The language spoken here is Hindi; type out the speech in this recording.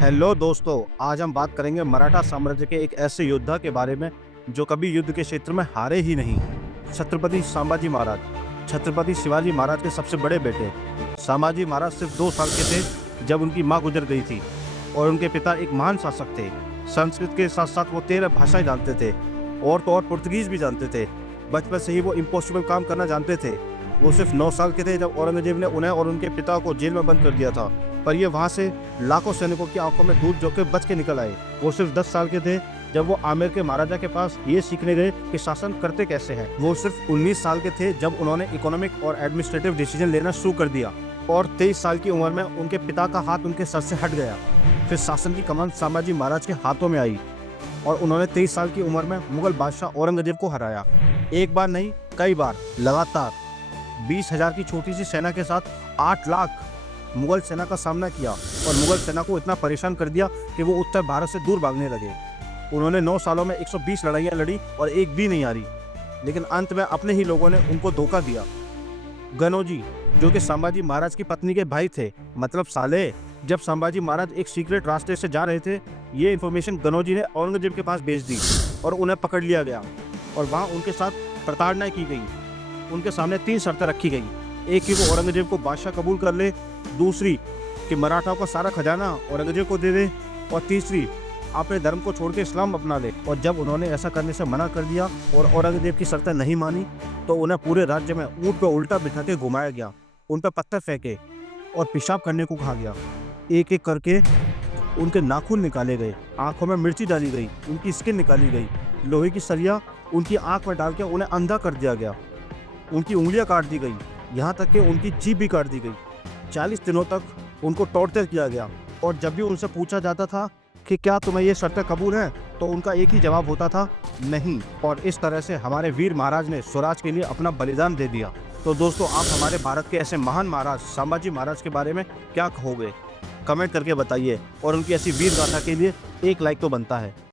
हेलो दोस्तों, आज हम बात करेंगे मराठा साम्राज्य के एक ऐसे योद्धा के बारे में जो कभी युद्ध के क्षेत्र में हारे ही नहीं। छत्रपति संभाजी महाराज। छत्रपति शिवाजी महाराज के सबसे बड़े बेटे संभाजी महाराज सिर्फ 2 साल के थे जब उनकी मां गुजर गई थी और उनके पिता एक महान शासक थे। संस्कृत के साथ साथ वो 13 भाषाएं जानते थे और तो और पुर्तगीज भी जानते थे। बचपन से ही वो इम्पॉसिबल काम करना जानते थे। वो सिर्फ 9 साल के थे जब औरंगजेब ने उन्हें और उनके पिता को जेल में बंद कर दिया था, पर ये वहाँ से लाखों सैनिकों की आंखों में दूध झोंक के बच के निकल आए। वो सिर्फ 10 साल के थे जब वो आमेर के महाराजा के पास ये सीखने गए कि शासन करते कैसे हैं। वो सिर्फ 19 साल के थे जब उन्होंने इकोनॉमिक और एडमिनिस्ट्रेटिव डिसीजन लेना शुरू कर दिया और 23 साल की उम्र में उनके पिता का हाथ उनके सर से हट गया। फिर शासन की कमान संभाजी महाराज के हाथों में आई और उन्होंने 23 साल की उम्र में मुगल बादशाह औरंगजेब को हराया। एक बार नहीं, कई बार लगातार 20,000 की छोटी सी सेना के साथ 8 लाख मुगल सेना का सामना किया और मुगल सेना को इतना परेशान कर दिया कि वो उत्तर भारत से दूर भागने लगे। उन्होंने 9 सालों में 120 लड़ाइयाँ लड़ी और एक भी नहीं हारी, लेकिन अंत में अपने ही लोगों ने उनको धोखा दिया। गनोजी, जो कि संभाजी महाराज की पत्नी के भाई थे, मतलब साले, जब संभाजी महाराज एक सीक्रेट रास्ते से जा रहे थे, ये इन्फॉर्मेशन गनोजी ने औरंगजेब के पास भेज दी और उन्हें पकड़ लिया गया और वहाँ उनके साथ प्रताड़ना की गई। उनके सामने 3 शर्तें रखी गई। एक कि वो औरंगजेब को बादशाह कबूल कर ले, दूसरी कि मराठाओं का सारा खजाना औरंगजेब को दे दे, और तीसरी अपने धर्म को छोड़ के इस्लाम अपना ले। और जब उन्होंने ऐसा करने से मना कर दिया और औरंगजेब की शर्तें नहीं मानी, तो उन्हें पूरे राज्य में ऊँट पर उल्टा बिठा के घुमाया गया, उन पर पत्थर फेंके और पेशाब करने को कहा गया। एक एक करके उनके नाखून निकाले गए, आंखों में मिर्ची डाली गई, उनकी स्किन निकाली गई, लोहे की सरिया उनकी आंख में डाल के उन्हें अंधा कर दिया गया, उनकी उंगलियां काट दी गई, यहाँ तक कि उनकी जीभ भी काट दी गई। 40 दिनों तक उनको टॉर्चर किया गया और जब भी उनसे पूछा जाता था कि क्या तुम्हें ये शर्तें कबूल हैं, तो उनका एक ही जवाब होता था, नहीं। और इस तरह से हमारे वीर महाराज ने स्वराज के लिए अपना बलिदान दे दिया। तो दोस्तों, आप हमारे भारत के ऐसे महान महाराज संभाजी महाराज के बारे में क्या कहोगे? कमेंट करके बताइए और उनकी ऐसी वीर गाथा के लिए एक लाइक तो बनता है।